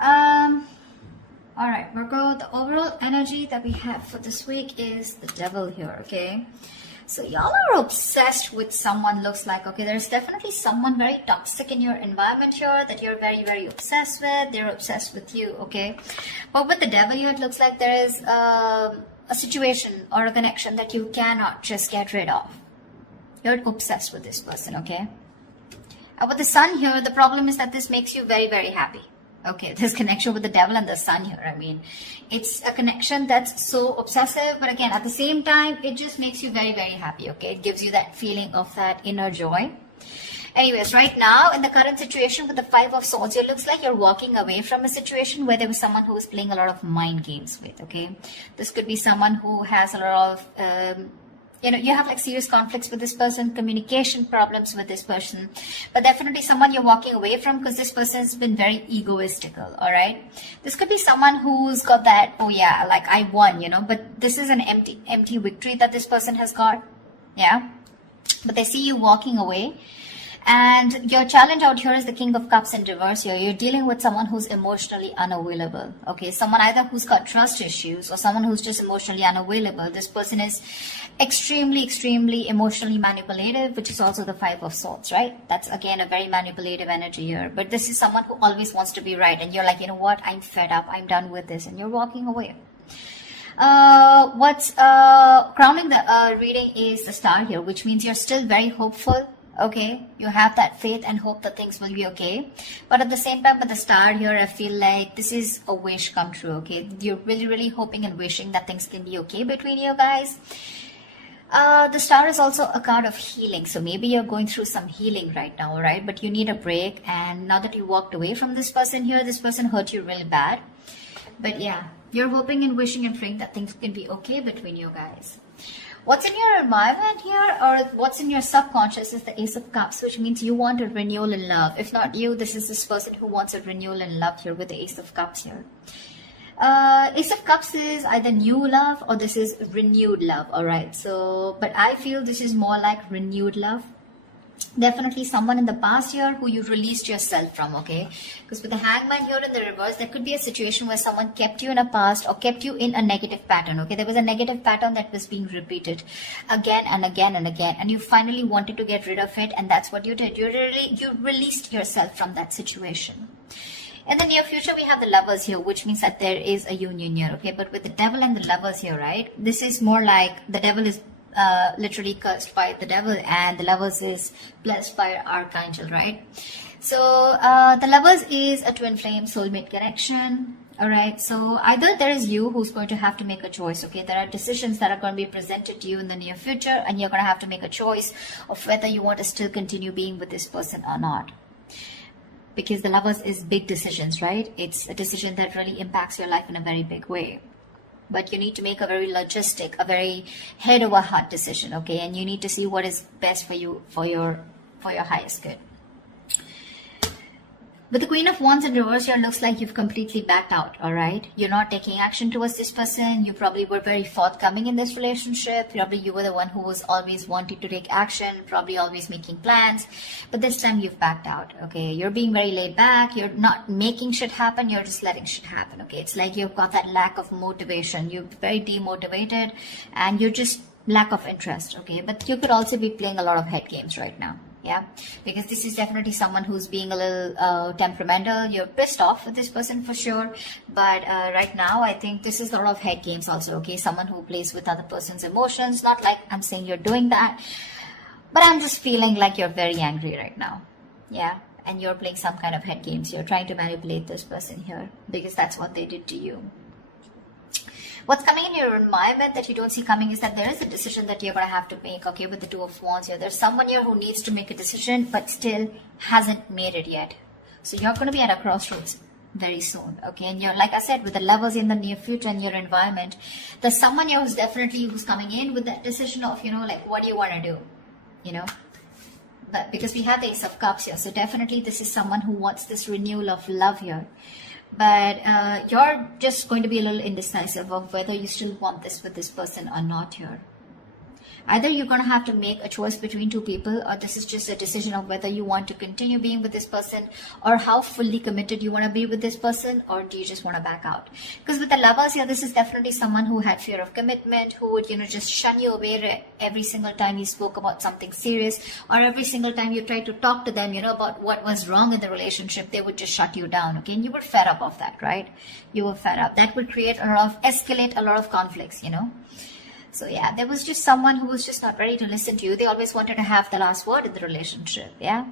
All right, Virgo, the overall energy that we have for this week is the devil here, okay? So y'all are obsessed with someone, looks like, okay? There's definitely someone very toxic in your environment here that you're very, very obsessed with. They're obsessed with you, okay? But with the devil here, it looks like there is a situation or a connection that you cannot just get rid of. You're obsessed with this person, okay? With the sun here, the problem is that this makes you very, very happy. Okay, this connection with the devil and the sun here, I mean, it's a connection that's so obsessive, but again, at the same time, it just makes you very, very happy, okay? It gives you that feeling of that inner joy. Anyways, right now, in the current situation with the Five of Swords, it looks like you're walking away from a situation where there was someone who was playing a lot of mind games with, okay? This could be someone who has a lot of... you have like serious conflicts with this person, communication problems with this person, but definitely someone you're walking away from because this person has been very egoistical, all right? This could be someone who's got that, oh yeah, like I won, but this is an empty victory that this person has got, yeah? But they see you walking away. And your challenge out here is the King of Cups in reverse here. You're dealing with someone who's emotionally unavailable. Okay, someone either who's got trust issues or someone who's just emotionally unavailable. This person is extremely emotionally manipulative, which is also the Five of Swords, right? That's again a very manipulative energy here. But this is someone who always wants to be right. And you're like, you know what? I'm fed up. I'm done with this. And you're walking away. What's crowning the reading is the Star here, which means you're still very hopeful. Okay, you have that faith and hope that things will be okay. But at the same time, with the Star here, I feel like this is a wish come true, okay? You're really hoping and wishing that things can be okay between you guys. The Star is also a card of healing. So maybe you're going through some healing right now, right? But you need a break. And now that you walked away from this person here, this person hurt you really bad. But yeah, you're hoping and wishing and praying that things can be okay between you guys. What's in your environment here, or what's in your subconscious, is the Ace of Cups, which means you want a renewal in love. If not you, this is this person who wants a renewal in love here with the Ace of Cups here. Ace of Cups is either new love or this is renewed love, all right? So, but I feel this is more like renewed love. Definitely someone in the past here who you released yourself from, okay? Because with the Hangman here in the reverse, there could be a situation where someone kept you in a past or kept you in a negative pattern, okay? There was a negative pattern that was being repeated again and again and again, and you finally wanted to get rid of it, and that's what you did. You released yourself from that situation. In the near future, we have the Lovers here, which means that there is a union here, okay? But with the Devil and the Lovers here, right? This is more like the Devil is literally cursed by the devil and the Lovers is blessed by Archangel, right? So the Lovers is a twin flame soulmate connection, all right? So either there is you who's going to have to make a choice, okay? There are decisions that are going to be presented to you in the near future, and you're going to have to make a choice of whether you want to still continue being with this person or not. Because the Lovers is big decisions, right? It's a decision that really impacts your life in a very big way. But you need to make a very logistic, a very head over heart decision, okay? And you need to see what is best for you, for your highest good. With the Queen of Wands in reverse here, looks like you've completely backed out, all right? You're not taking action towards this person. You probably were very forthcoming in this relationship. Probably you were the one who was always wanting to take action, probably always making plans. But this time you've backed out, okay? You're being very laid back. You're not making shit happen. You're just letting shit happen, okay? It's like you've got that lack of motivation. You're very demotivated and you're just lack of interest, okay? But you could also be playing a lot of head games right now. Yeah, because this is definitely someone who's being a little temperamental. You're pissed off with this person for sure. But right now, I think this is a lot of head games also, okay? Someone who plays with other person's emotions. Not like I'm saying you're doing that. But I'm just feeling like you're very angry right now. Yeah, and you're playing some kind of head games. You're trying to manipulate this person here because that's what they did to you. What's coming in your environment that you don't see coming is that there is a decision that you're going to have to make, okay, with the Two of Wands here. There's someone here who needs to make a decision but still hasn't made it yet. So you're going to be at a crossroads very soon, okay? And you're, like I said, with the Lovers in the near future in your environment, there's someone here who's coming in with that decision of, like, what do you want to do, But because we have the Ace of Cups here, so definitely this is someone who wants this renewal of love here. But you're just going to be a little indecisive of whether you still want this with this person or not here. Either you're going to have to make a choice between two people, or this is just a decision of whether you want to continue being with this person, or how fully committed you want to be with this person, or do you just want to back out? Because with the Lovers here, this is definitely someone who had fear of commitment, who would, just shun you away every single time you spoke about something serious, or every single time you tried to talk to them, about what was wrong in the relationship. They would just shut you down, okay? And you were fed up of that, right? You were fed up. That would escalate a lot of conflicts, So yeah, there was just someone who was just not ready to listen to you. They always wanted to have the last word in the relationship, yeah?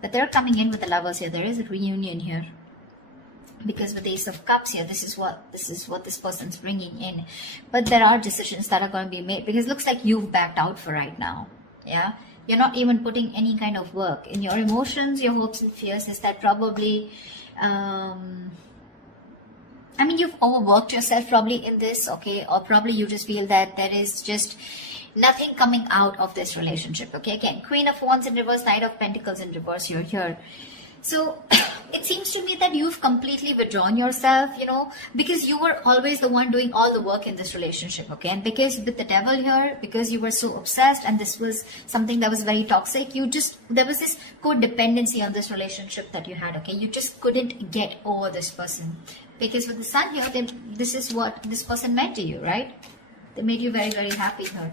But they're coming in with the Lovers here. There is a reunion here. Because with the Ace of Cups here, this is what this person's bringing in. But there are decisions that are going to be made, because it looks like you've backed out for right now, yeah? You're not even putting any kind of work in your emotions, your hopes and fears. Is that probably you've overworked yourself probably in this, okay? Or probably you just feel that there is just nothing coming out of this relationship, okay? Again, Queen of Wands in reverse, Knight of Pentacles in reverse here. So it seems to me that you've completely withdrawn yourself, because you were always the one doing all the work in this relationship, okay? And because with the Devil here, because you were so obsessed and this was something that was very toxic, there was this codependency on this relationship that you had, okay? You just couldn't get over this person. Because with the Sun here, this is what this person meant to you, right? They made you very, very happy here.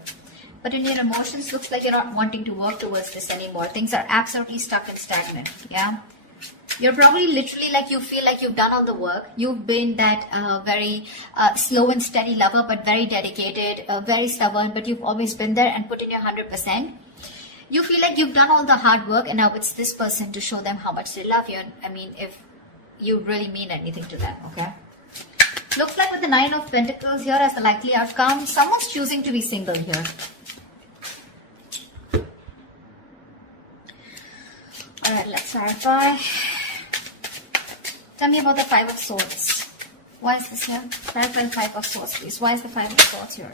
But in your emotions, looks like you're not wanting to work towards this anymore. Things are absolutely stuck and stagnant, yeah? You're probably literally like, you feel like you've done all the work. You've been that very slow and steady lover, but very dedicated, very stubborn, but you've always been there and put in your 100%. You feel like you've done all the hard work, and now it's this person to show them how much they love you. And if you really mean anything to them, okay? Looks like with the Nine of Pentacles here as the likely outcome, someone's choosing to be single here. Alright, let's clarify. Tell me about the Five of Swords. Why is this here? Clarify the Five of Swords, please. Why is the Five of Swords here?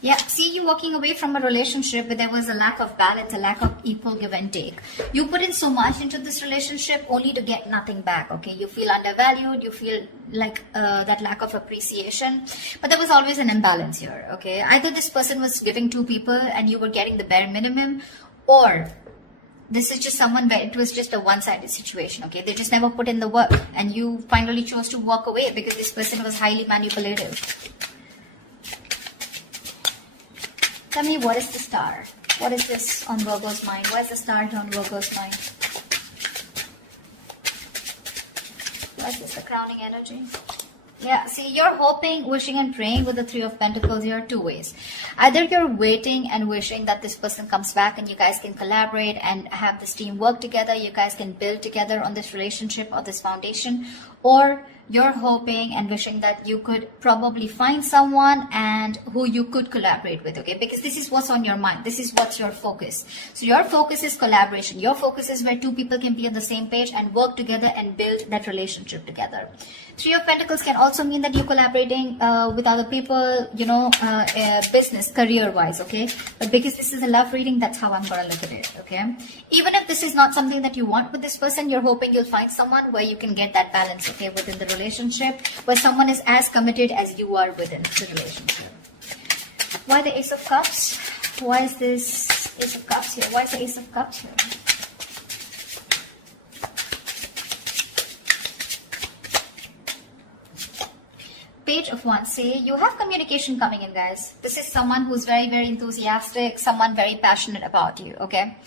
Yeah, see you walking away from a relationship where there was a lack of balance, a lack of equal give and take. You put in so much into this relationship only to get nothing back, okay? You feel undervalued, you feel like that lack of appreciation. But there was always an imbalance here, okay? Either this person was giving two people and you were getting the bare minimum, or this is just someone where it was just a one-sided situation, okay? They just never put in the work, and you finally chose to walk away because this person was highly manipulative. Tell me, what is the Star? What is this on Virgo's mind? Why is the Star here on Virgo's mind? What is this, the crowning energy? Yeah, see, you're hoping, wishing and praying with the Three of Pentacles here two ways. Either you're waiting and wishing that this person comes back and you guys can collaborate and have this team work together. You guys can build together on this relationship or this foundation. Or you're hoping and wishing that you could probably find someone and who you could collaborate with, okay? Because this is what's on your mind. This is what's your focus. So your focus is collaboration. Your focus is where two people can be on the same page and work together and build that relationship together. Three of Pentacles can also mean that you're collaborating with other people, business, career-wise, okay? But because this is a love reading, that's how I'm going to look at it, okay? Even if this is not something that you want with this person, you're hoping you'll find someone where you can get that balance, okay, within the relationship, where someone is as committed as you are within the relationship. Why the Ace of Cups? Why is this Ace of Cups here? Why is the Ace of Cups here? Page of Wands. See, you have communication coming in, guys. This is someone who's very, very enthusiastic, someone very passionate about you, okay?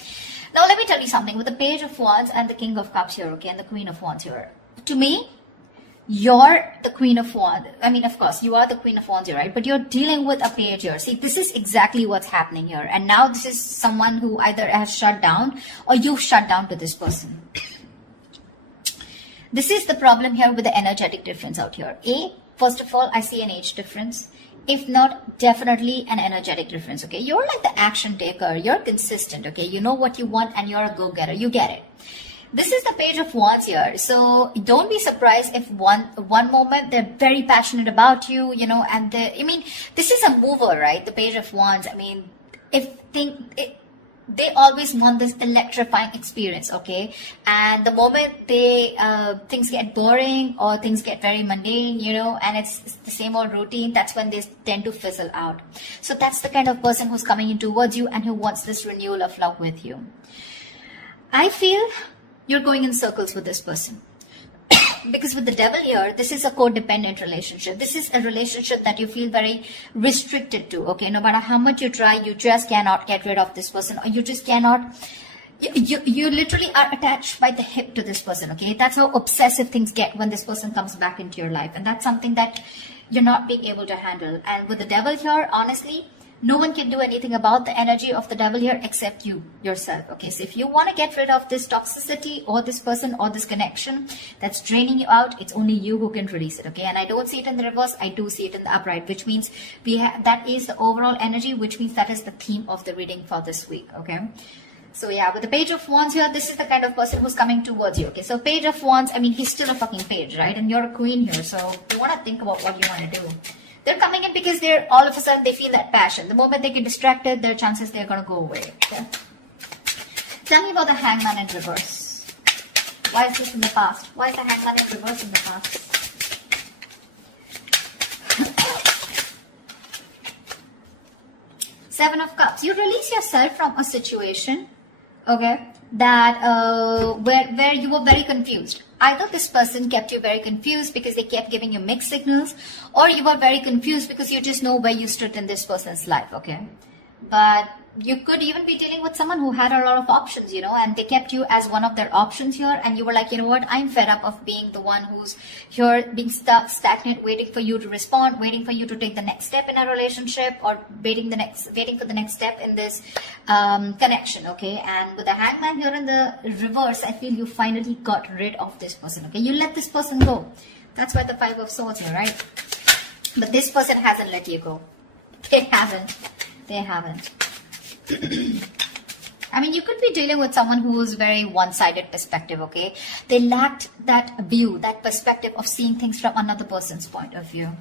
Now, let me tell you something. With the Page of Wands and the King of Cups here, okay, and the Queen of Wands here, to me, you're the Queen of Wands. I mean, of course, you are the Queen of Wands here, right? But you're dealing with a page here. See, this is exactly what's happening here. And now this is someone who either has shut down or you've shut down to this person. This is the problem here with the energetic difference out here. First of all, I see an age difference. If not, definitely an energetic difference, okay? You're like the action taker. You're consistent, okay? You know what you want and you're a go-getter. You get it. This is the Page of Wands here. So don't be surprised if one moment they're very passionate about you, and this is a mover, right? The Page of Wands. I mean, they always want this electrifying experience, okay? And the moment they things get boring or things get very mundane, you know, and it's the same old routine, that's when they tend to fizzle out. So that's the kind of person who's coming in towards you and who wants this renewal of love with you. I feel you're going in circles with this person. Because with the devil here, this is a codependent relationship. This is a relationship that you feel very restricted to, okay? No matter how much you try, you just cannot get rid of this person, or you just cannot, you literally are attached by the hip to this person, okay? That's how obsessive things get when this person comes back into your life. And that's something that you're not being able to handle. And with the devil here, honestly, no one can do anything about the energy of the devil here except you, yourself. Okay, so if you want to get rid of this toxicity or this person or this connection that's draining you out, it's only you who can release it. Okay, and I don't see it in the reverse, I do see it in the upright, which means that is the overall energy, which means that is the theme of the reading for this week. Okay, so yeah, with the Page of Wands here, this is the kind of person who's coming towards you. Okay, so Page of Wands, I mean, he's still a fucking page, right? And you're a queen here, so you want to think about what you want to do. They're coming in because they're all of a sudden they feel that passion. The moment they get distracted, there are chances they're going to go away. Okay? Tell me about the Hangman in reverse. Why is this in the past? Why is the Hangman in reverse in the past? Seven of Cups. You release yourself from a situation, okay, that where you were very confused. Either this person kept you very confused because they kept giving you mixed signals, or you were very confused because you just know where you stood in this person's life, okay? But you could even be dealing with someone who had a lot of options, you know, and they kept you as one of their options here, and you were like, you know what, I'm fed up of being the one who's here, being stuck, stagnant, waiting for you to respond, waiting for you to take the next step in a relationship, or waiting for the next step in this connection, okay? And with the Hangman here in the reverse, I feel you finally got rid of this person, okay? You let this person go. That's why the Five of Swords here, right? But this person hasn't let you go. They haven't. They haven't. I mean, you could be dealing with someone who's very one-sided perspective, okay? They lacked that view, that perspective of seeing things from another person's point of view.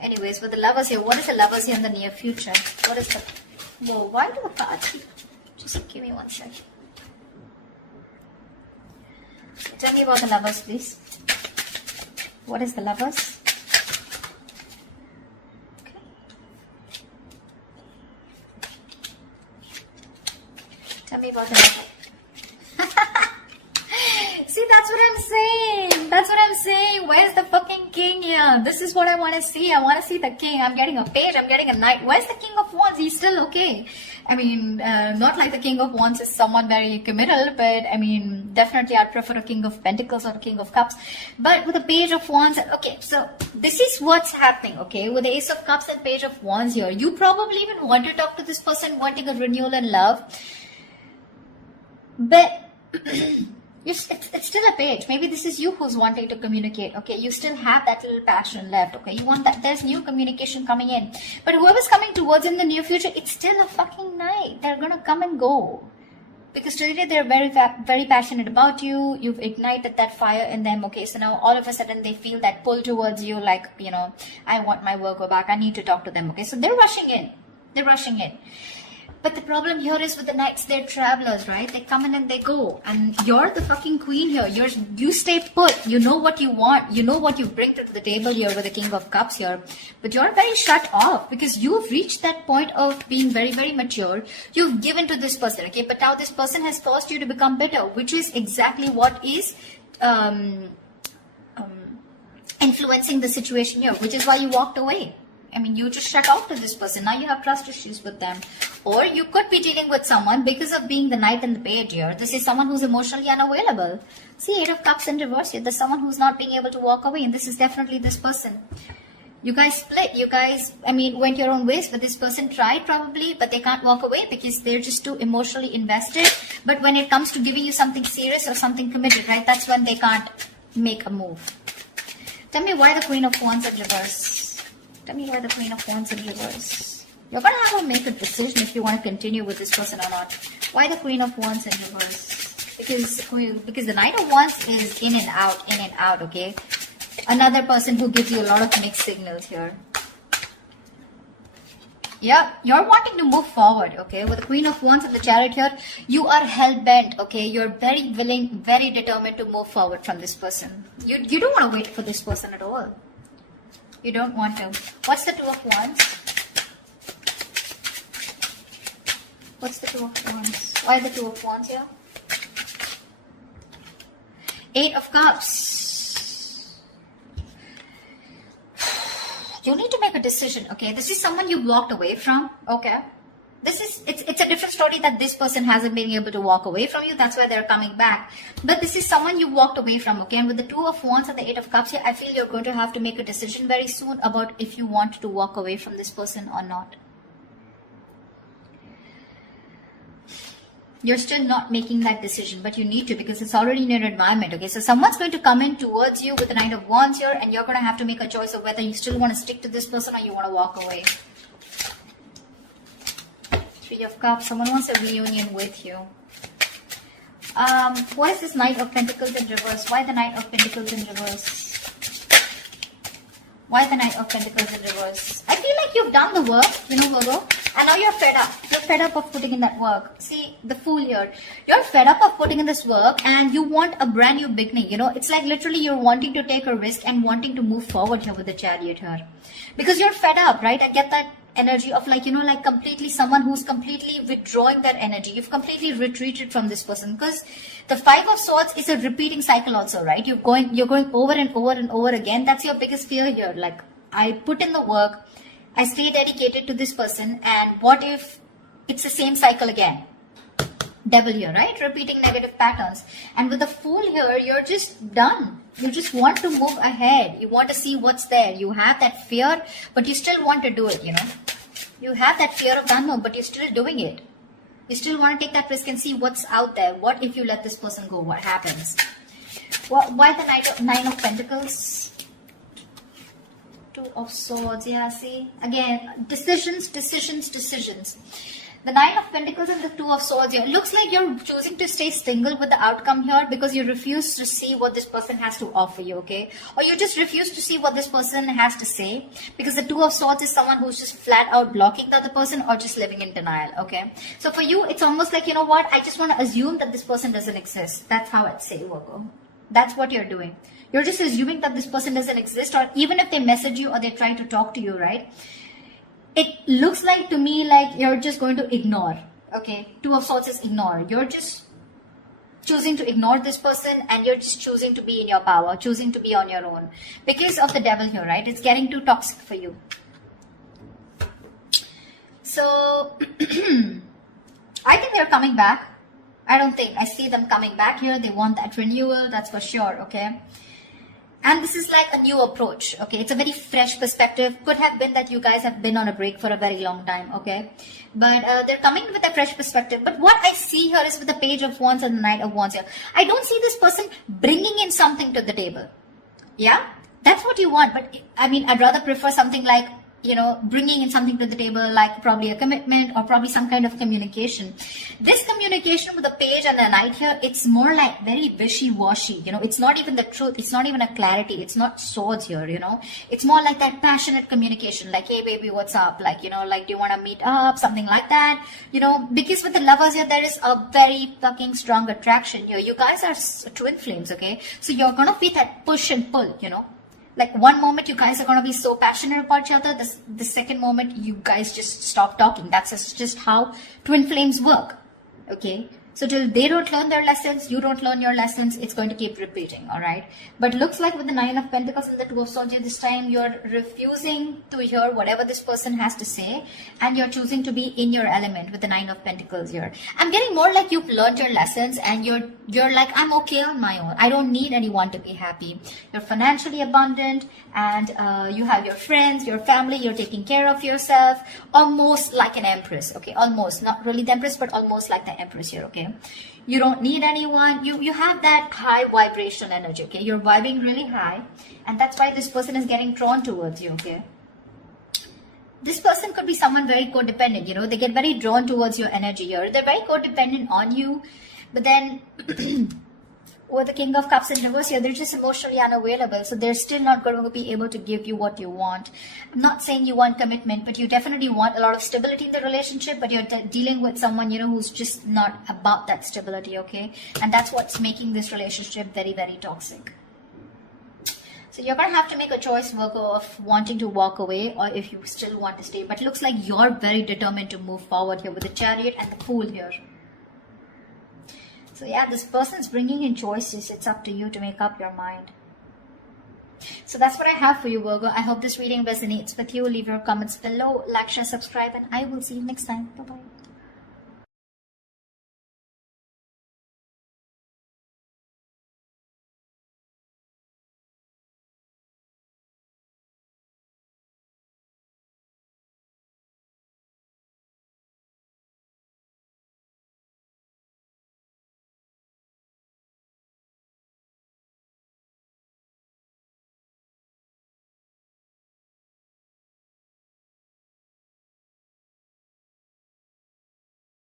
Anyways, with the Lovers here, what is the Lovers here in the near future? What is the... Whoa, why do the cards... Just give me one second. Tell me about the Lovers, please. What is the Lovers? Tell me about the See, that's what I'm saying. That's what I'm saying. Where's the fucking king here? This is what I want to see. I want to see the king. I'm getting a page. I'm getting a knight. Where's the King of Wands? He's still okay. I mean, not like the King of Wands is someone very committal, but I mean, definitely I'd prefer a King of Pentacles or a King of Cups. But with the Page of Wands, okay, so this is what's happening, okay? With the Ace of Cups and Page of Wands here, you probably even want to talk to this person, wanting a renewal in love. But it's still a page. Maybe this is you who's wanting to communicate, okay? You still have that little passion left, okay? You want that, there's new communication coming in. But whoever's coming towards in the near future, it's still a fucking night. They're gonna come and go. Because today they're very passionate about you. You've ignited that fire in them, okay? So now all of a sudden they feel that pull towards you, like, you know, I want my Virgo back. I need to talk to them, okay? So they're rushing in. They're rushing in. But the problem here is with the knights, they're travelers, right? They come in and they go. And you're the fucking queen here. You stay put. You know what you want. You know what you bring to the table here with the King of Cups here. But you're very shut off because you've reached that point of being very, very mature. You've given to this person, okay? But now this person has forced you to become bitter, which is exactly what is influencing the situation here, which is why you walked away. I mean, you just shut off to this person. Now you have trust issues with them. Or you could be dealing with someone because of being the knight and the page here. This is someone who's emotionally unavailable. See, Eight of Cups in reverse here. There's someone who's not being able to walk away. And this is definitely this person. You guys split. You guys, I mean, went your own ways. But this person tried probably, but they can't walk away because they're just too emotionally invested. But when it comes to giving you something serious or something committed, right, that's when they can't make a move. Tell me why the Queen of Wands in reverse. Tell me why the Queen of Wands in reverse. You're going to have to make a decision if you want to continue with this person or not. Why the Queen of Wands in reverse? Because the Knight of Wands is in and out, okay? Another person who gives you a lot of mixed signals here. Yeah, you're wanting to move forward, okay? With the Queen of Wands and the Chariot here, you are hell-bent, okay? You're very willing, very determined to move forward from this person. You don't want to wait for this person at all. You don't want to. What's the Two of Wands? What's the Two of Wands? Why the Two of Wands here? Eight of Cups. You need to make a decision, okay? This is someone you walked away from, okay? It's a different story that this person hasn't been able to walk away from you. That's why they're coming back. But this is someone you walked away from, okay? And with the Two of Wands and the Eight of Cups here, I feel you're going to have to make a decision very soon about if you want to walk away from this person or not. You're still not making that decision, but you need to, because it's already in your environment, okay? So someone's going to come in towards you with the Knight of Wands here, and you're going to have to make a choice of whether you still want to stick to this person or you want to walk away. Three of Cups. Someone wants a reunion with you. What is this Knight of Pentacles in reverse? Why the Knight of Pentacles in reverse? Why the Knight of Pentacles in reverse? I feel like you've done the work, you know, Virgo, and now you're fed up. You're fed up of putting in that work. See, the Fool here. You're fed up of putting in this work and you want a brand new beginning, you know. It's like literally you're wanting to take a risk and wanting to move forward here with the Chariot here. Because you're fed up, right? I get that energy of like, you know, like completely someone who's completely withdrawing that energy. You've completely retreated from this person, because the Five of Swords is a repeating cycle also, right? You're going over and over and over again. That's your biggest fear here. Like, I put in the work, I stay dedicated to this person, and what if it's the same cycle again? Devil here, right? Repeating negative patterns. And with the Fool here, you're just done. You just want to move ahead. You want to see what's there. You have that fear, but you still want to do it, you know. You have that fear of the unknown, but you're still doing it. You still want to take that risk and see what's out there. What if you let this person go? What happens? Why the Nine of Pentacles? Two of Swords. Yeah, see? Again, decisions. The Nine of Pentacles and the Two of Swords here. It looks like you're choosing to stay single with the outcome here because you refuse to see what this person has to offer you, okay? Or you just refuse to see what this person has to say, because the Two of Swords is someone who's just flat out blocking the other person or just living in denial, okay? So for you, it's almost like, you know what? I just want to assume that this person doesn't exist. That's how I'd say, Virgo. That's what you're doing. You're just assuming that this person doesn't exist, or even if they message you or they try to talk to you, right? It looks like to me like you're just going to ignore, okay? Two of Swords is ignore. You're just choosing to ignore this person, and you're just choosing to be in your power, choosing to be on your own. Because of the Devil here, right? It's getting too toxic for you. So, I think they're coming back. I don't think. I see them coming back here. They want that renewal, that's for sure, okay? And this is like a new approach, okay? It's a very fresh perspective. Could have been that you guys have been on a break for a very long time, okay? But they're coming with a fresh perspective. But what I see here is with the Page of Wands and the Knight of Wands here, I don't see this person bringing in something to the table. Yeah? That's what you want. But I mean, I'd rather prefer something like, you know, bringing in something to the table, like probably a commitment or probably some kind of communication. This communication with the Page and the Knight here, it's more like very wishy-washy, you know. It's not even the truth. It's not even a clarity. It's not swords here, you know. It's more like that passionate communication, like, hey baby, what's up? Like, you know, like, do you want to meet up? Something like that, you know. Because with the Lovers here, there is a very fucking strong attraction here. You guys are twin flames, okay? So you're gonna be that push and pull, you know. Like, one moment you guys are going to be so passionate about each other, the second moment you guys just stop talking. That's just how twin flames work, okay? So till they don't learn their lessons, you don't learn your lessons, it's going to keep repeating, all right? But looks like with the Nine of Pentacles and the Two of Swords, this time you're refusing to hear whatever this person has to say, and you're choosing to be in your element with the Nine of Pentacles here. I'm getting more like you've learned your lessons, and you're like, I'm okay on my own. I don't need anyone to be happy. You're financially abundant, and you have your friends, your family, you're taking care of yourself, almost like an empress, okay? Almost, not really the empress, but almost like the empress here, okay? You don't need anyone. You have that high vibration energy, okay? You're vibing really high, and that's why this person is getting drawn towards you, okay? This person could be someone very codependent, you know? They get very drawn towards your energy here. They're very codependent on you, but then With the King of Cups in reverse here, they're just emotionally unavailable. So they're still not going to be able to give you what you want. I'm not saying you want commitment, but you definitely want a lot of stability in the relationship, but you're dealing with someone, who's just not about that stability, okay? And that's what's making this relationship very, very toxic. So you're going to have to make a choice, Virgo, of wanting to walk away or if you still want to stay. But it looks like you're very determined to move forward here with the Chariot and the Fool here. So yeah, this person's bringing in choices. It's up to you to make up your mind. So that's what I have for you, Virgo. I hope this reading resonates with you. Leave your comments below, like, share, subscribe, and I will see you next time. Bye-bye.